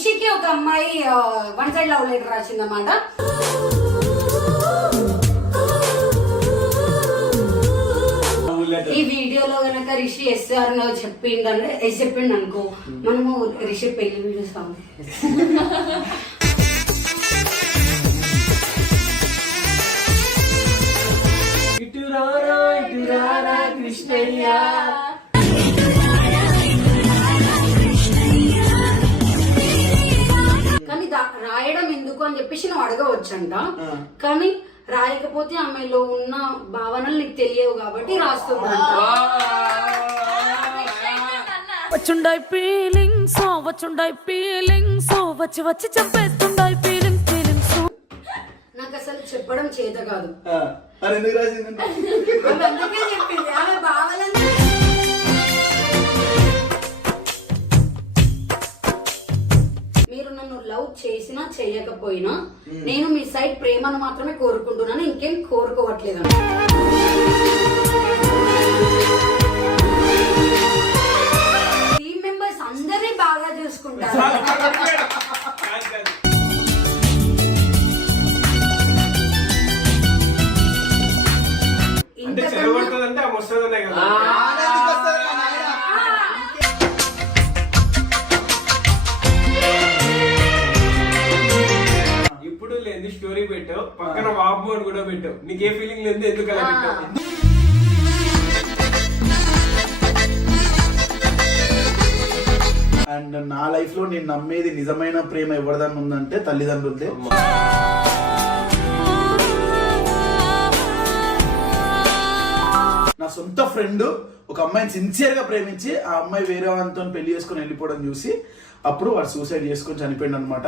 రిషికి ఒక అమ్మాయి వన్ సైడ్ లవ్ లెటర్ రాసిందన్నమాట. ఈ వీడియోలో గనక రిషి ఎస్ఆర్ చెప్పిండు అనుకో, మనము రిషి పెళ్లి వీడియో సాంగ్ కృష్ణయ్య. కానీ రాయడం ఎందుకు అని చెప్పేసి నువ్వు అడగవచ్చంట. కానీ రాయకపోతే ఆమెలో ఉన్న భావనలు నీకు తెలియవు కాబట్టి రాస్తుందంట. వచ్చుండాయి ఫీలింగ్స్ వచ్చుండాయి ఫీలింగ్స్ వచ్చి వచ్చి చంపేస్తుండాయి ఫీలింగ్స్ ఫీలింగ్స్. నాకు అసలు చెప్పడం చేత కాదు. అందుకే చెప్పింది ఆమె భావనలు. మీరు నన్ను లవ్ చేసినా చేయకపోయినా నేను మీ సైడ్ ప్రేమను మాత్రమే కోరుకుంటున్నాను, ఇంకేం కోరుకోవట్లేదు. టీమ్ మెంబర్స్ అందరినీ బాగా చూసుకుంటారు. ఇప్పుడు లేదు స్టోరీ పెట్టావు, పక్కన బాబు అని కూడా పెట్టావు, నీకే ఫీలింగ్ లేదు ఎందుకు అలా పెట్టావు? అండ్ నా లైఫ్ లో నేను నమ్మేది నిజమైన ప్రేమ ఎవరిదన్నా ఉందంటే తల్లిదండ్రులదే. నా సొంత ఫ్రెండ్ ఒక అమ్మాయిని సిన్సియర్ గా ప్రేమించి ఆ అమ్మాయి వేరే వాళ్ళతో పెళ్లి చేసుకుని వెళ్ళిపోవడం చూసి అప్పుడు వాడు సూసైడ్ చేసుకొని చనిపోయాడు అనమాట.